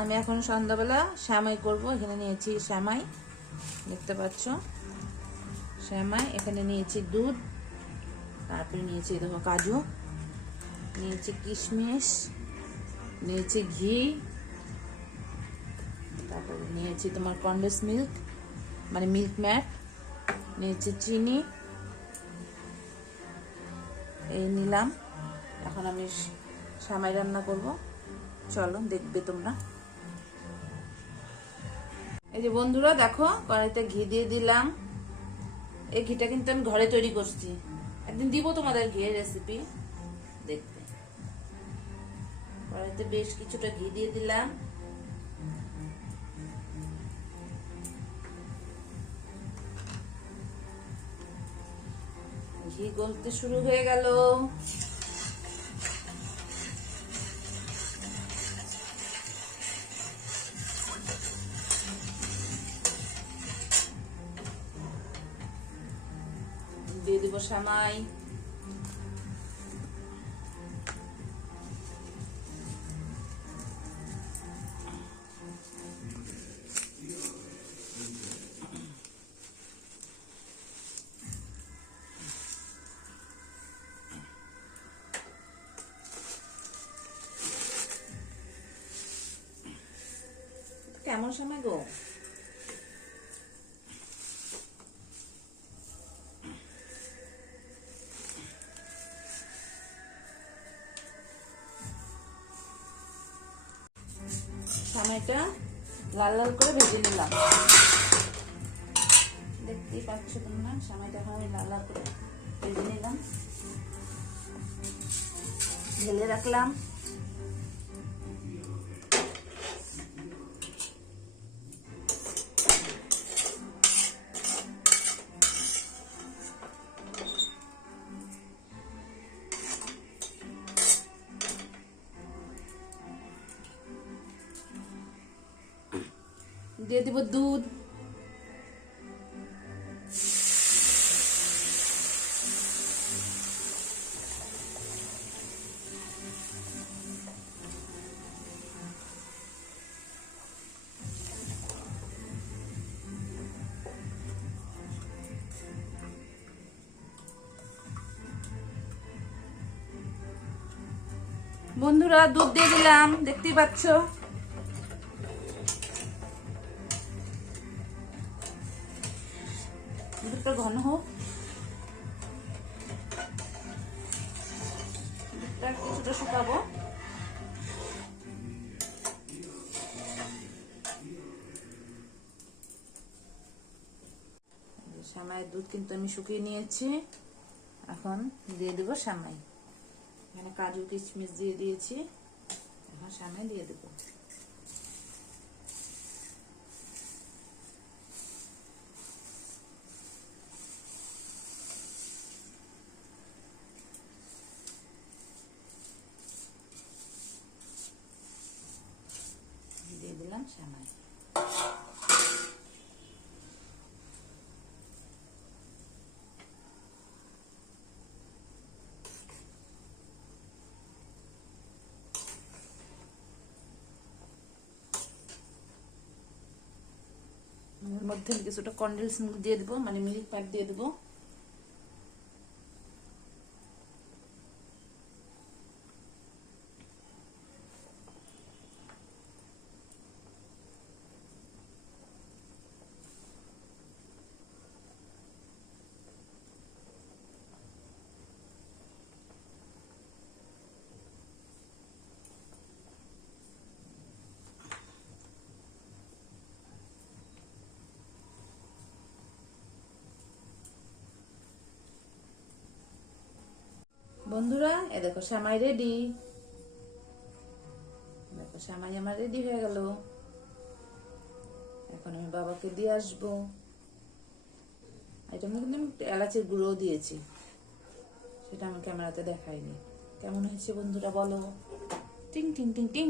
আমি এখন সন্ধ্যাবেলা শ্যামাই করব। এখানে নিয়েছি শ্যামাই, দেখতে পাচ্ছ শ্যামাই। এখানে নিয়েছি দুধ, তারপরে নিয়েছি দেখো কাজু, নিয়েছি কিশমিশ, নিয়েছি ঘি, তারপরে নিয়েছি তোমার কন্ডেন্স মিল্ক মানে মিল্ক ম্যাট, নিয়েছি চিনি, এই নিলাম। এখন আমি শ্যামাই রান্না করব, চলো দেখবে তোমরা। এই যে বন্ধুরা দেখো, কড়াইতে ঘি দিয়ে দিলাম। এই ঘিটা কিন্তু আমি ঘরে তৈরি করছি, একদিন দিব তোমাদের ঘিয়ের রেসিপি দেখতে। কড়াইতে বেশ কিছুটা ঘি দিয়ে দিলাম। ঘি গলতে শুরু হয়ে গেল। দিয়ে দিব শ্যামাই, কেমন শ্যামাই গো? শ্যামাইটা লাল লাল করে ভেজে নিলাম, দেখতেই পাচ্ছ তোমরা। শ্যামাইটা এখন আমি লাল লাল করে ভেজে নিলাম, ঢেলে রাখলাম। দিয়ে দিব দুধ, বন্ধুরা দুধ দিয়ে দিলাম, দেখতেই পাচ্ছ। দুধটা ঘন হোক, দুধটা কিছুটা শুকাবো। শ্যামাইয়ের দুধ কিন্তু আমি শুকিয়ে নিয়েছি, এখন দিয়ে দেবো শ্যামাই। এখানে কাজু কিশমিশ দিয়ে দিয়েছি, এখন শ্যামাই দিয়ে দেবো। দিয়ে দিলাম শ্যামাই। এর মধ্যে কিছুটা কন্ডেন্স মিল্ক দিয়ে দেবো, মানে মিল্ক প্যাক দিয়ে দেবো। বন্ধুরা এ দেখো শ্যামাই রেডি, দেখো শ্যামাই আমার রেডি হয়ে গেল। এখন আমি বাবাকে দিয়ে আসবো। এটা কিন্তু আমি এলাচের গুঁড়ো দিয়েছি, সেটা আমি ক্যামেরাতে দেখাইনি। কেমন হয়েছে বন্ধুরা বলো? টিং টিং টিং টিং।